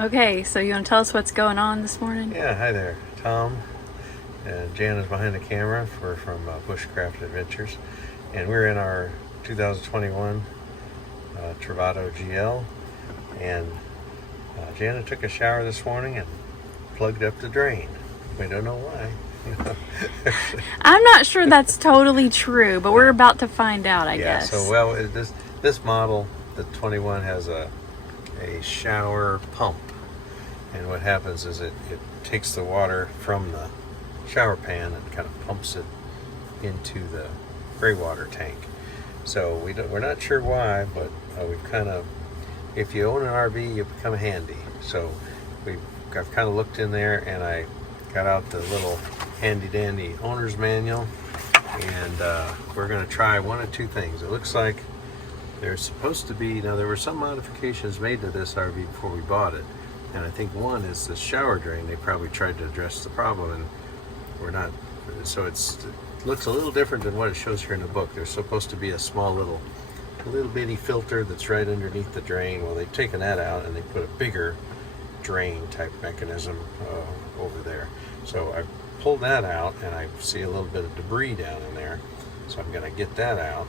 Okay, so you want to tell us what's going on this morning? Yeah, hi there. Tom and Jan is behind the camera. We're from Bushcraft Adventures, and we're in our 2021 Travato GL. And Jana took a shower this morning and plugged up the drain. We don't know why. I'm not sure that's totally true, but we're about to find out, I Yeah. guess. So this model, the 21, has a shower pump, and what happens is it takes the water from the shower pan and kind of pumps it into the gray water tank. So we're not sure why, but we've kind of, if you own an RV, you become handy. So I've kind of looked in there, and I got out the little handy dandy owner's manual, and we're going to try one of two things. It looks like there's supposed to be, now there were some modifications made to this RV before we bought it, and I think one is the shower drain. They probably tried to address the problem, and we're not, so it looks a little different than what it shows here in the book. There's supposed to be a small little bitty filter that's right underneath the drain. Well, they've taken that out and they put a bigger drain type mechanism over there. So I pulled that out, and I see a little bit of debris down in there, so I'm going to get that out.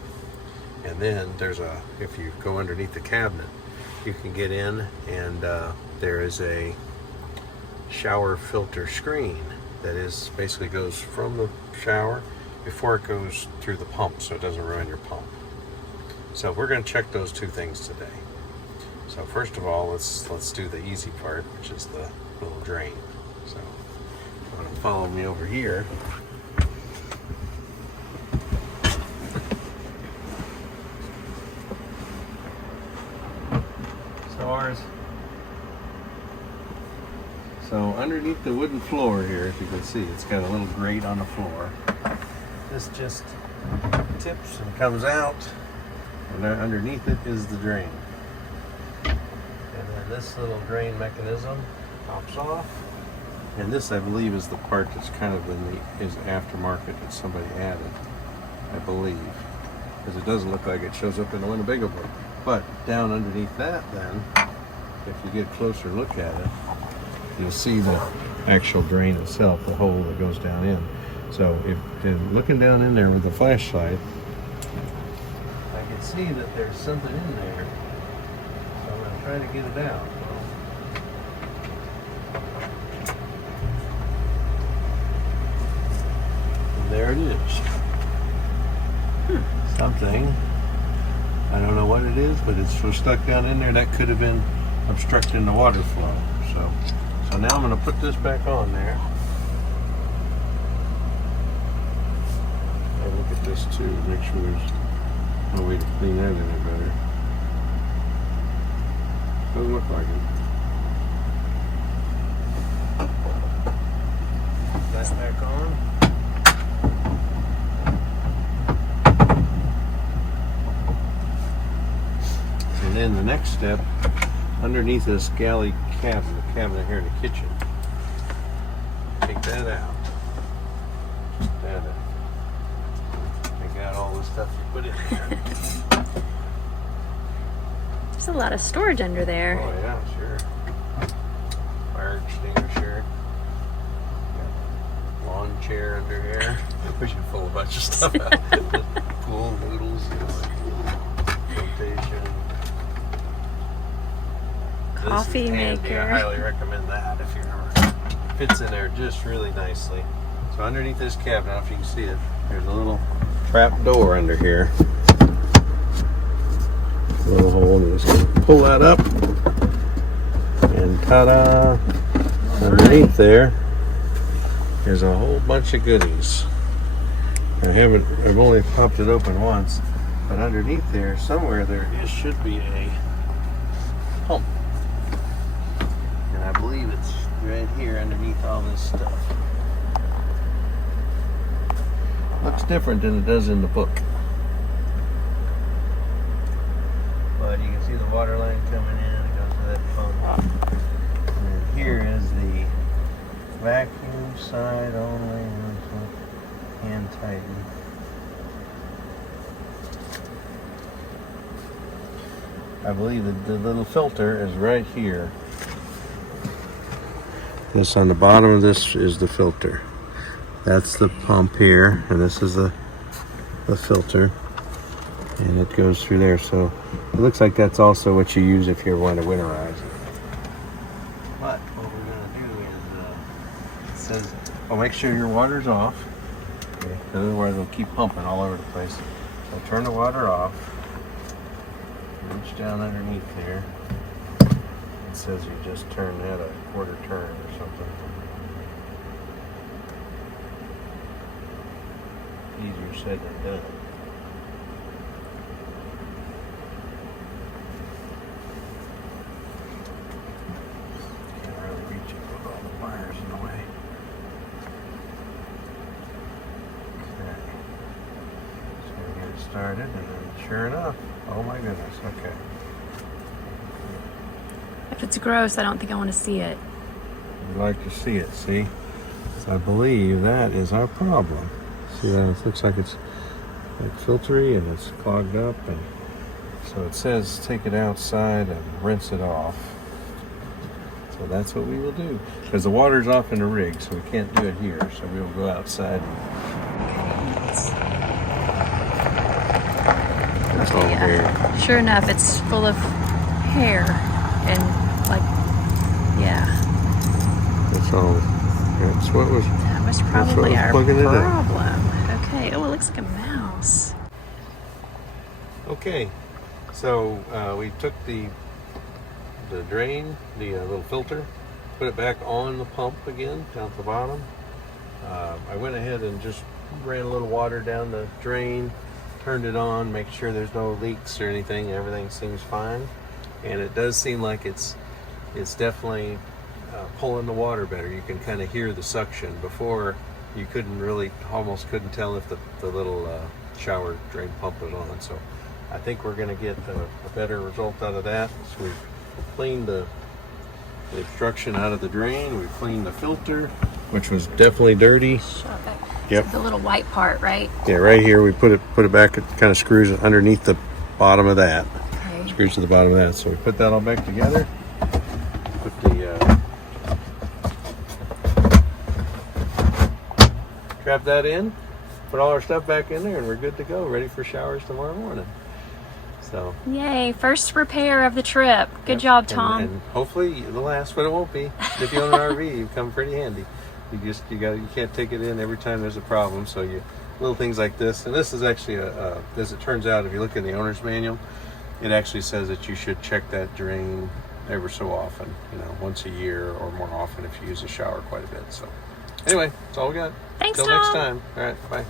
And then if you go underneath the cabinet, you can get in, and there is a shower filter screen that is basically goes from the shower before it goes through the pump, so it doesn't ruin your pump. So we're going to check those two things today. So first of all, let's do the easy part, which is the little drain. So you want to follow me over here. So underneath the wooden floor here, if you can see, it's got a little grate on the floor. This just tips and comes out, and underneath it is the drain. And then this little drain mechanism pops off. And this, I believe, is the part that's kind of is aftermarket that somebody added, I believe. Because it doesn't look like it shows up in the Winnebago book. But down underneath that, then, if you get a closer look at it, you'll see the actual drain itself, the hole that goes down in. So looking down in there with the flashlight, I can see that there's something in there. So I'm going to try to get it out. And there it is. Something. I don't know what it is, but it's so stuck down in there that could have been obstructing the water flow. So now I'm going to put this back on there. I'll look at this too, make sure there's no way to clean that any better. Doesn't look like it. That back on. And then the next step, underneath this galley cabinet here in the kitchen, take that out. Take out all the stuff you put in there. There's a lot of storage under there. Oh yeah, sure. Fire extinguisher. Lawn chair under here. We should pull a bunch of stuff out. Pool noodles, rotation. Coffee maker. I highly recommend that if you're ever. Fits in there just really nicely. So underneath this cabinet, I don't know if you can see it, there's a little trap door under here. A little hole, and just pull that up, and ta-da! Underneath there's a whole bunch of goodies. I've only popped it open once, but underneath there, somewhere should be a pump. And I believe it's right here underneath all this stuff. Looks different than it does in the book. But you can see the water line coming in, it goes to that pump. And then here is the vacuum side only, hand tighten. I believe that the little filter is right here. This on the bottom of this is the filter. That's the pump here, and this is the filter, and it goes through there. So it looks like that's also what you use if you want to winterize it. But what we're going to do is, it says, well, make sure your water's off. Okay. Otherwise it'll keep pumping all over the place. So turn the water off. Reach down underneath there. It says you just turn that a quarter turn or something. Easier said than done. Can't really reach it with all the wires in the way. Okay. So we get it started, and then sure enough, oh my goodness, okay. If it's gross, I don't think I want to see it. We'd like to see it, see? So I believe that is our problem. See that? It looks like it's like filtery and it's clogged up, and so it says take it outside and rinse it off. So that's what we will do. Because the water's off in the rig, so we can't do it here. So we will go outside. That's all hair. Sure enough, it's full of hair and like, yeah. That's all. That's what was. That was probably our plugging it up. problem. Okay. Oh, it looks like a mouse. Okay, so we took the drain, the little filter, put it back on the pump again down at the bottom. I went ahead and just ran a little water down the drain, turned it on, make sure there's no leaks or anything. Everything seems fine, and it does seem like it's definitely pulling the water better. You can kind of hear the suction. Before, you almost couldn't tell if the little shower drain pump was on. So I think we're going to get a better result out of that. So we've cleaned the obstruction out of the drain. We've cleaned the filter, which was definitely dirty. Yep. The little white part, right? Yeah, right here we put it back. It kind of screws underneath the bottom of that. Okay. Screws to the bottom of that. So we put that all back together. Put the trap that in. Put all our stuff back in there, and we're good to go. Ready for showers tomorrow morning. So. Yay! First repair of the trip. Good job, Tom. And hopefully the last, but it won't be. If you own an RV, you come pretty handy. You can't take it in every time there's a problem. So little things like this, and this is actually as it turns out, if you look in the owner's manual, it actually says that you should check that drain ever so often. Once a year or more often if you use the shower quite a bit. So anyway, that's all we got. Thanks, Till Tom. next time. All right, bye.